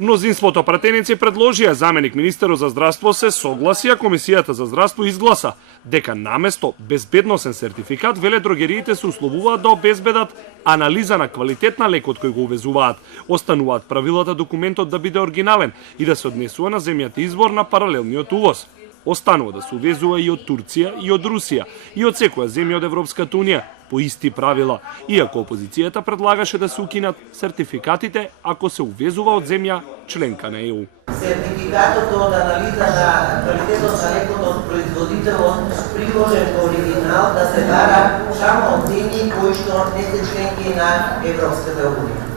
Мнозинството пратеници предложија, заменик министерот за здравство се согласи, а Комисијата за здравство изгласа дека наместо безбедносен сертификат веледрогериите се условуваат да обезбедат анализа на квалитет на лекот кој го увезуваат. Остануваат правилата документот да биде оригинален и да се однесува на земјата извор на паралелниот увоз. Останува да се увезува и од Турција, и од Русија, и од секоја земја од Европската унија, по исти правила, иако опозицијата предлагаше да се укинат сертификатите ако се увезува од земја членка на ЕУ. Сертификатот од анализа на квалитетот на лекот од производителот приложен во оригинал да се бара само од земји кои што не се членки на Европската унија.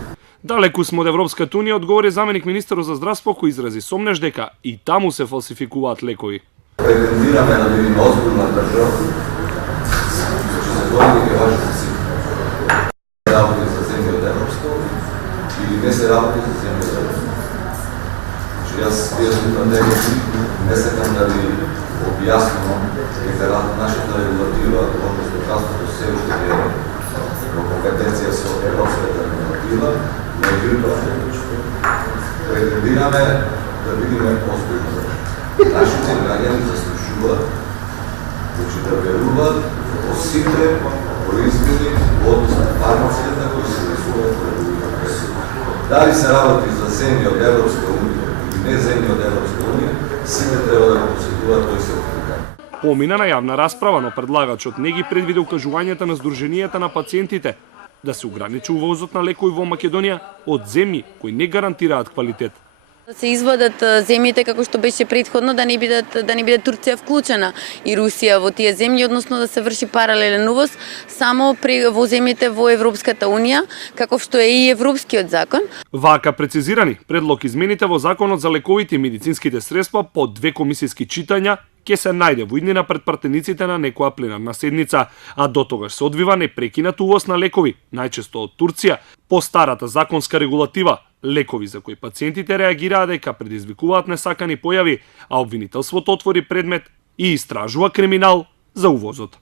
Далеку сме од Европската унија, одговори заменик министерот за здравство кој изрази сомнеш дека и таму се фалсификуваат лекови. Претендираме да бидеме озбилна држава, што ќе се дојде ќе важи за сите. Работи за земја од Европска унија или не се работи за земја од Европска унија. Јас на него не сакам да ви објаснувам дека нашата регулатива, односно касното се уште е во компетенција со европската регулатива, претендираме да бидеме озбилни. Нашите граѓани заслужуваат да веруваат во сите производи од фармацијата кои се производат во Република Српска. Дали се работи за земји од Европска унија или не земји од Европска унија, сите треба да го поседуваат тој сертификат. Помина на јавна расправа, но предлагачот не ги предвиде укажувањата на Сдруженијата на пациентите да се ограничи увозот на лекови во Македонија од земји кои не гарантираат квалитет. Да се извадат земјите како што беше претходно, да не биде Турција вклучена и Русија во тие земји, односно да се врши паралелен увоз само во земјите во Европската унија, како што е и Европскиот закон. Вака прецизирани предлог измените во Законот за лековите и медицинските средства по 2 комисиски читања ќе се најде во иднина пред пратениците на некоја пленарна седница, а дотогаш се одвива непрекинат увоз на лекови, најчесто од Турција, по старата законска регулатива, лекови за кои пациентите реагираа дека предизвикуваат несакани појави, а обвинителството отвори предмет и истражува криминал за увозот.